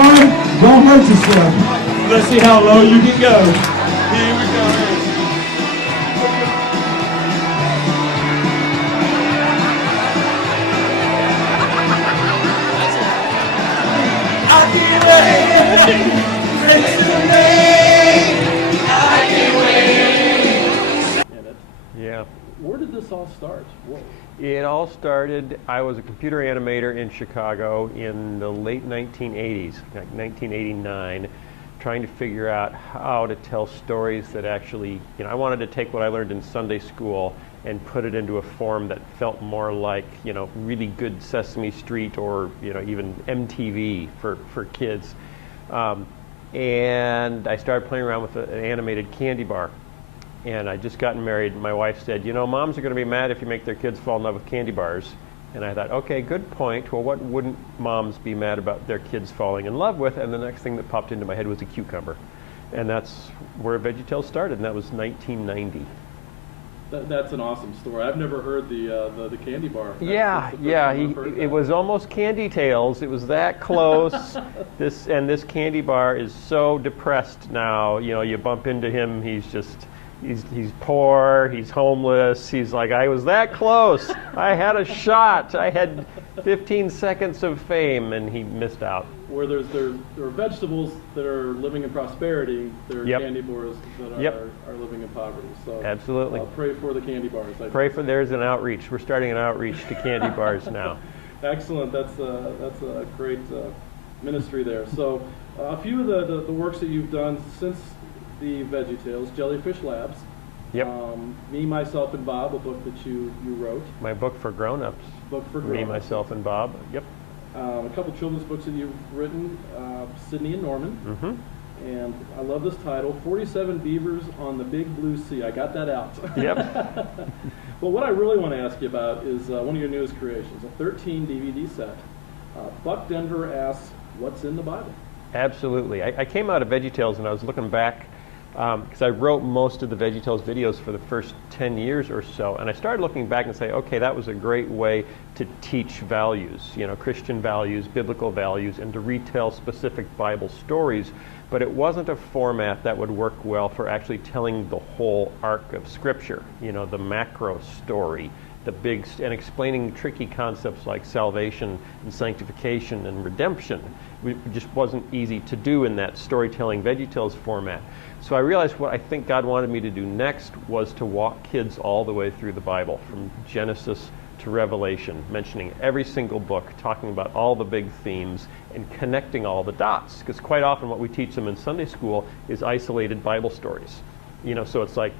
on. Don't hurt yourself. Let's see how low you can go. Here we go. I can't wait. Praise the name. I can't wait. Yeah. Where did this all start? It all started, I was a computer animator in Chicago in the late 1980s, like 1989, trying to figure out how to tell stories that actually, I wanted to take what I learned in Sunday school and put it into a form that felt more like, really good Sesame Street or, even MTV for kids. And I started playing around with an animated candy bar. And I'd just gotten married, and my wife said, moms are going to be mad if you make their kids fall in love with candy bars. And I thought, okay, good point. Well, what wouldn't moms be mad about their kids falling in love with? And the next thing that popped into my head was a cucumber. And that's where VeggieTales started, and that was 1990. That's an awesome story. I've never heard the candy bar. Yeah. It was almost Candy Tales. It was that close. This candy bar is so depressed now. You bump into him, he's poor, he's homeless, he's like, I was that close, I had a shot, I had 15 seconds of fame, and he missed out. Where there are vegetables that are living in prosperity, there are candy bars that are living in poverty. So absolutely. Pray for the candy bars. There's an outreach. We're starting an outreach to candy bars now. Excellent, that's a great ministry there. So a few of the works that you've done since the VeggieTales, Jellyfish Labs. Yep. Me, Myself, and Bob, a book that you wrote. My book for grown-ups. Me, Myself, and Bob. Yep. A couple children's books that you've written, Sydney and Norman. Mm-hmm. And I love this title, 47 Beavers on the Big Blue Sea. I got that out. Yep. Well, what I really want to ask you about is one of your newest creations, a 13 DVD set. Buck Denver asks, what's in the Bible? Absolutely. I came out of VeggieTales and I was looking back because I wrote most of the VeggieTales videos for the first 10 years or so, and I started looking back and say, okay, that was a great way to teach values, Christian values, biblical values, and to retell specific Bible stories, but it wasn't a format that would work well for actually telling the whole arc of Scripture, the macro story, and explaining tricky concepts like salvation and sanctification and redemption. It just wasn't easy to do in that storytelling VeggieTales format. So I realized what I think God wanted me to do next was to walk kids all the way through the Bible, from Genesis to Revelation, mentioning every single book, talking about all the big themes, and connecting all the dots. Because quite often what we teach them in Sunday school is isolated Bible stories. So it's like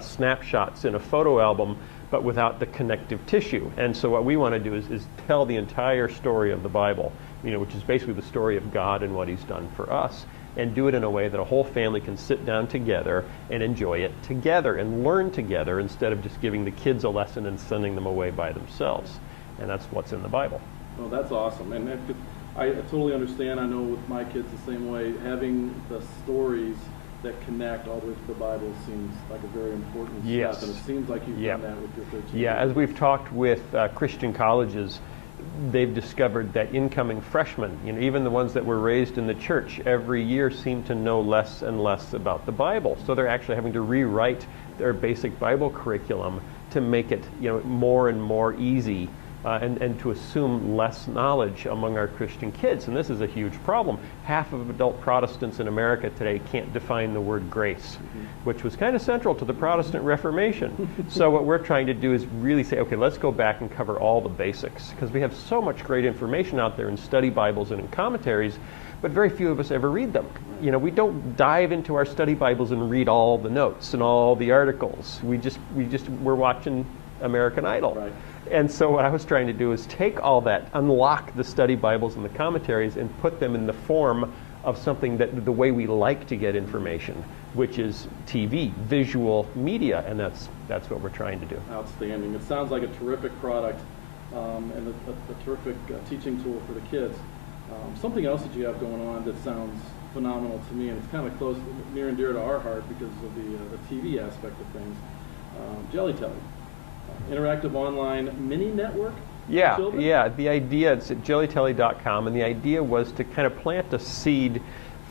snapshots in a photo album, but without the connective tissue. And so what we want to do is tell the entire story of the Bible, which is basically the story of God and what He's done for us, and do it in a way that a whole family can sit down together and enjoy it together and learn together, instead of just giving the kids a lesson and sending them away by themselves. And that's what's in the Bible. Oh, that's awesome. And I totally understand. I know with my kids the same way. Having the stories that connect all the way to the Bible seems like a very important step, and it seems like you've done that with your 13 Yeah, as we've talked with Christian colleges, they've discovered that incoming freshmen, even the ones that were raised in the church, every year seem to know less and less about the Bible. So they're actually having to rewrite their basic Bible curriculum to make it, more and more easy and to assume less knowledge among our Christian kids. And this is a huge problem. Half of adult Protestants in America today can't define the word grace, which was kind of central to the Protestant Reformation. So what we're trying to do is really say, okay, let's go back and cover all the basics, because we have so much great information out there in study Bibles and in commentaries, but very few of us ever read them. We don't dive into our study Bibles and read all the notes and all the articles. We're watching American Idol. Right. And so what I was trying to do is take all that, unlock the study Bibles and the commentaries, and put them in the form of something that the way we like to get information, which is TV, visual media, and that's what we're trying to do. Outstanding. It sounds like a terrific product and a terrific teaching tool for the kids. Something else that you have going on that sounds phenomenal to me, and it's kind of close, near and dear to our heart because of the TV aspect of things. Jelly Telly. Interactive online mini network Yeah, children? yeah. The idea, it's at jellytelly.com, and the idea was to kind of plant a seed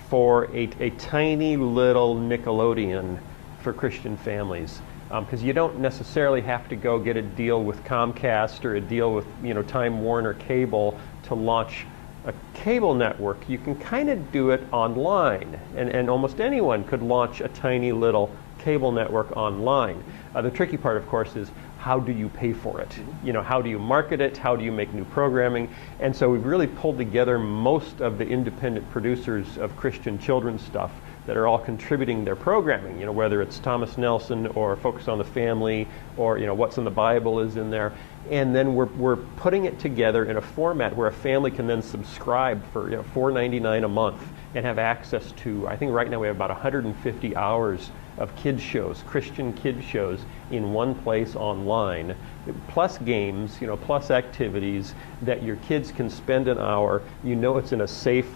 for a tiny little Nickelodeon for Christian families. Because you don't necessarily have to go get a deal with Comcast or a deal with, you know, Time Warner Cable to launch a cable network. You can kind of do it online, and almost anyone could launch a tiny little cable network online. The tricky part, of course, is how do you pay for it? You know, how do you market it? How do you make new programming? And so we've really pulled together most of the independent producers of Christian children's stuff that are all contributing their programming, you know, whether it's Thomas Nelson or Focus on the Family or, you know, What's in the Bible is in there. And then we're putting it together in a format where a family can then subscribe for, you know, $4.99 a month and have access to, I think right now we have about 150 hours of kids shows, Christian kids shows in one place online, plus games, you know, plus activities that your kids can spend an hour. You know, it's in a safe,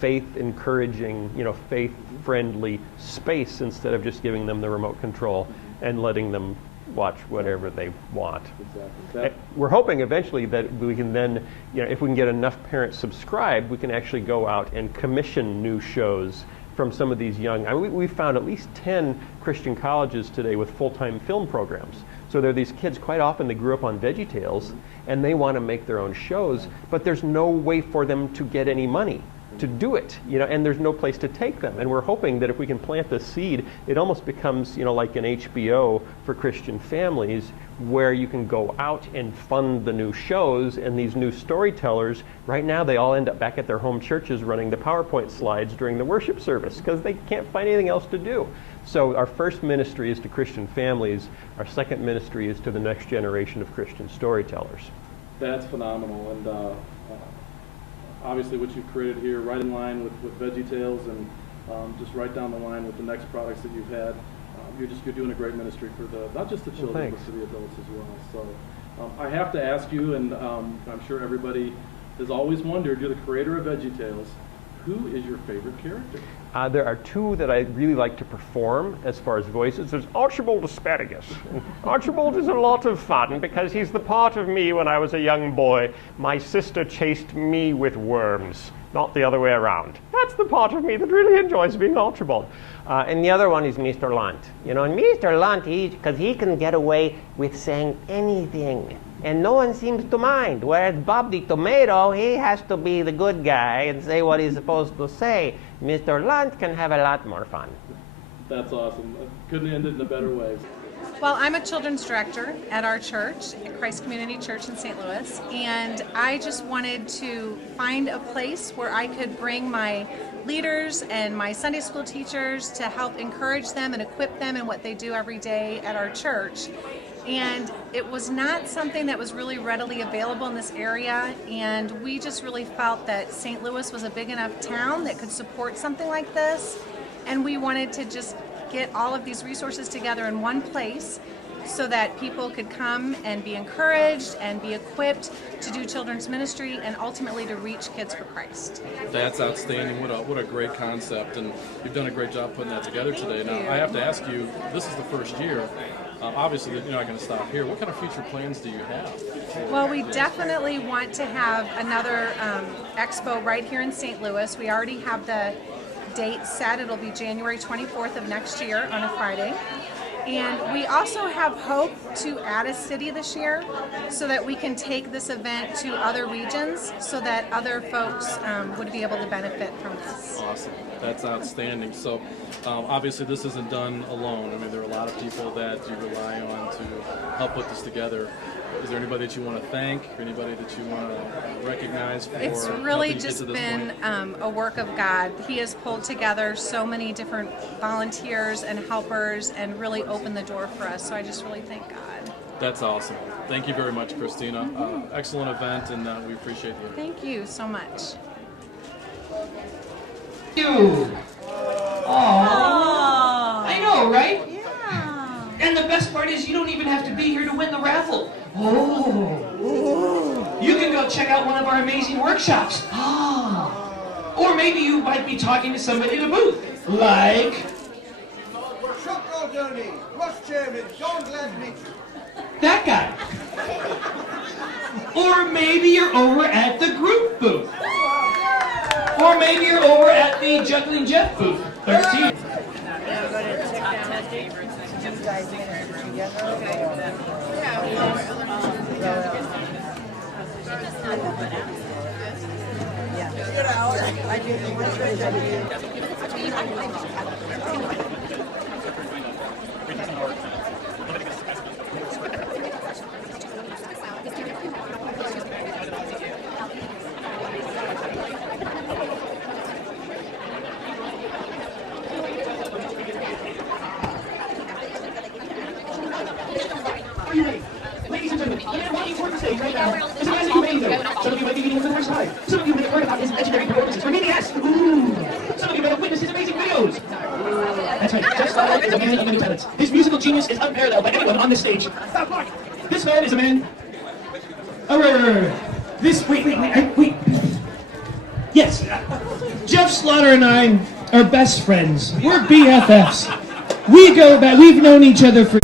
faith-encouraging, you know, faith-friendly space instead of just giving them the remote control and letting them watch whatever they want. Exactly. We're hoping eventually that we can then, you know, if we can get enough parents subscribed, we can actually go out and commission new shows from some of these young, I mean, we found at least 10 Christian colleges today with full-time film programs. So there are these kids, quite often they grew up on VeggieTales, and they want to make their own shows, but there's no way for them to get any money to do it, you know, and there's no place to take them. And we're hoping that if we can plant the seed, it almost becomes, you know, like an HBO for Christian families, where you can go out and fund the new shows, and these new storytellers, right now they all end up back at their home churches running the PowerPoint slides during the worship service because they can't find anything else to do. So our first ministry is to Christian families. Our second ministry is to the next generation of Christian storytellers. That's phenomenal, and obviously what you've created here, right in line with VeggieTales, and just right down the line with the next products that you've had. You're doing a great ministry for not just the children, but for the adults as well. So I have to ask you, and I'm sure everybody has always wondered, you're the creator of VeggieTales. Who is your favorite character? There are two that I really like to perform as far as voices. There's Archibald Asparagus. Archibald is a lot of fun because he's the part of me when I was a young boy. My sister chased me with worms, not the other way around. That's the part of me that really enjoys being Archibald. And the other one is Mr. Lunt. You know, and Mr. Lunt, because he can get away with saying anything, and no one seems to mind. Whereas Bob the Tomato, he has to be the good guy and say what he's supposed to say. Mr. Lunt can have a lot more fun. That's awesome. Couldn't end it in a better way. Well, I'm a children's director at our church, at Christ Community Church in St. Louis, and I just wanted to find a place where I could bring my leaders and my Sunday school teachers to help encourage them and equip them in what they do every day at our church. And it was not something that was really readily available in this area, and we just really felt that St. Louis was a big enough town that could support something like this, and we wanted to just get all of these resources together in one place so that people could come and be encouraged and be equipped to do children's ministry and ultimately to reach kids for Christ. That's outstanding. What a great concept, and you've done a great job putting that together today. Now, I have to ask you, this is the first year. Obviously, you're not going to stop here. What kind of future plans do you have? Well, we definitely want to have another expo right here in St. Louis. We already have the date set. It'll be January 24th of next year on a Friday. And we also have hope to add a city this year so that we can take this event to other regions so that other folks would be able to benefit from this. Awesome. That's outstanding. So obviously this isn't done alone. I mean, there are a lot of people that you rely on to help put this together. Is there anybody that you want to thank, or anybody that you want to recognize for? It's really just been a work of God. He has pulled together so many different volunteers and helpers and really opened the door for us. So I just really thank God. That's awesome. Thank you very much, Christina. Excellent event, and we appreciate you. Thank you so much. You. Oh, I know, right? Yeah. And the best part is you don't even have to be here to win the raffle. Oh, you can go check out one of our amazing workshops. Ah, or maybe you might be talking to somebody in a booth, like Shock Aldoni, Ross Chairman, John Glad to meet you. that guy. Or maybe you're over at the group booth. Or maybe you're over at the Juggling Jeff booth. 13. Ladies and gentlemen, I want you to the stage right now. There's a man that you may know. Some of you might be meeting him for the first time. Some of you may have heard about his legendary performances from EBS. Ooh. Some of you may have witnessed his amazing videos. That's right, Jeff Slaughter is a man of many talents. His musical genius is unparalleled by anyone on this stage. This man is a man... Wait. Yes. Jeff Slaughter and I are best friends. We're BFFs. We go back. We've known each other for